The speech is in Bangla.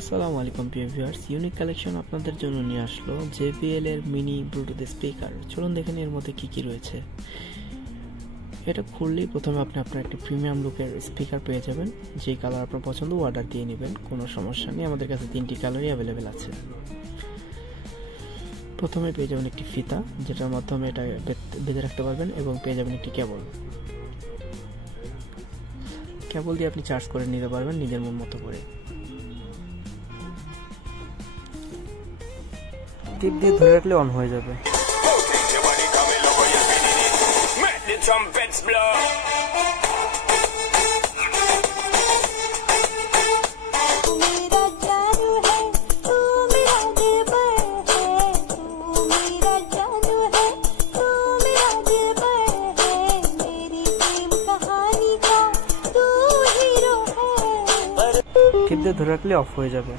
আসসালামু আলাইকুম প্রিয় ভিউয়ার্স, ইউনিক কালেকশন আপনাদের জন্য নিয়ে আসলো JBL এর মিনি ব্লুটুথ স্পিকার। চলুন দেখে নিন এর মধ্যে কি কি রয়েছে। এটা খুললেই প্রথমে আপনি আপনার একটি প্রিমিয়াম লুকের স্পিকার পেয়ে যাবেন। যে কালার আপনার পছন্দ অর্ডার দিয়ে নেবেন, কোনো সমস্যা নেই। আমাদের কাছে 3টি কালারই অ্যাভেলেবেল আছে। প্রথমে পেয়ে যাবেন একটি ফিতা, যেটার মাধ্যমে এটা বেঁধে রাখতে পারবেন, এবং পেয়ে যাবেন একটি কেবল দিয়ে আপনি চার্জ করে নিতে পারবেন নিজের মন মতো করে। টিপ দিয়ে ধরে রাখলে অন হয়ে যাবে। টিপ দিয়ে ধরে রাখলে অফ হয়ে যাবে।